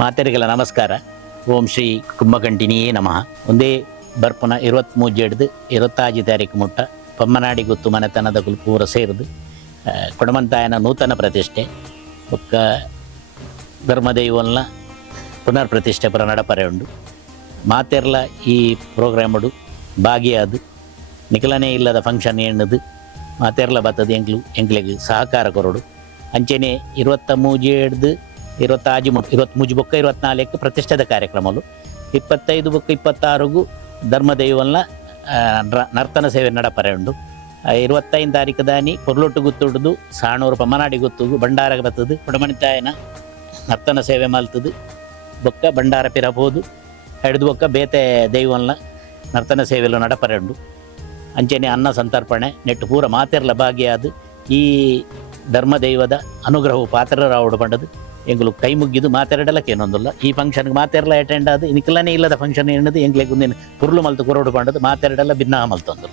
ಮಾತೆರಿಗೆಲ್ಲ ನಮಸ್ಕಾರ. ಓಂ ಶ್ರೀ ಕುಂಭಕಂಠಿನಿಯೇ ನಮಃ. ಒಂದೇ ಬರ್ಪುನ 23 25 ತಾರೀಕು ಮುಟ್ಟ ಪಮ್ಮನಾಡಿ ಗೊತ್ತು ಮನೆತನದ ಕುಲ್ಪೂರ ಸೇರಿದು ಕೊಡಮಂತಾಯನ ನೂತನ ಪ್ರತಿಷ್ಠೆ ಒಕ್ಕ ಧರ್ಮದೈವಲ್ನ ಪುನರ್ ಪ್ರತಿಷ್ಠೆ ಪರ ನಡಪರೆ ಉಂಡು. ಮಾತೆರ್ಲ ಈ ಪ್ರೋಗ್ರಾಮಡು ಭಾಗಿಯಾದು ನಿಖಲನೇ ಇಲ್ಲದ ಫಂಕ್ಷನ್ ಎಣ್ಣದು ಮಾತೆರ್ಲ ಬತ್ತದು ಎಂಕ್ಲೆಗ್ ಸಹಕಾರ ಕೊರಡು. ಅಂಚೆನೆ 23 25 23 ಬೊಕ್ಕ 24 ಪ್ರತಿಷ್ಠೆದ ಕಾರ್ಯಕ್ರಮಗಳು 25 ಬೊಕ್ಕ 26 ಧರ್ಮದೈವಲ್ನ ನರ್ತನ ಸೇವೆ ನಡಪರೆ ಉಂಡು. 25 ತಾರೀಕು ದಾನಿ ಪೊರ್ಲೊಟ್ಟು ಗುತ್ತುಡ್ದು ಸಾಣೂರು ಪಮ್ಮನಾಡಿ ಗುತ್ತುಗು ಭಂಡಾರ ಬತ್ತದು ಕೊಡಮಣಿತಾಯನ ನರ್ತನ ಸೇವೆ ಮಲ್ತದು ಬೊಕ್ಕ ಭಂಡಾರ ಪಿರಬೋದು ಹಿಡಿದು ಬೊಕ್ಕ ಬೇತೆ ದೈವಲ್ನ ನರ್ತನ ಸೇವೆಲು ನಡಪರೆ ಉಂಡು. ಅಂಚೆನೆ ಅನ್ನ ಸಂತರ್ಪಣೆ ನೆಟ್ಟು ಪೂರ ಮಾತೆರ್ಲ ಭಾಗಿಯಾದು ಈ ಧರ್ಮದೈವದ ಅನುಗ್ರಹವು ಪಾತ್ರರಾವುಡು ಪಂಡದು ಎಂಗ್ಲು ಕೈ ಮುಗಿದು ಮಾತಾಡಲಕ್ಕೆ ಏನೊಂದಿಲ್ಲ. ಈ ಫಂಕ್ಷನ್ಗೆ ಮಾತೆರ್ಲ ಅಟೆಂಡ್ ಆದು ನಿಖಲನೇ ಇಲ್ಲದ ಫಂಕ್ಷನ್ ಎನ್ನದು ಎಂಗ್ಲೆಗ್ ಒಂದಿನ ಪುರ್ಲು ಮಲ್ತು ಕೊರೋಡು ಪಂಡದು ಮಾತಾಡಲ್ಲ ಭಿನ್ನ ಮಲ್ತೊಂದು.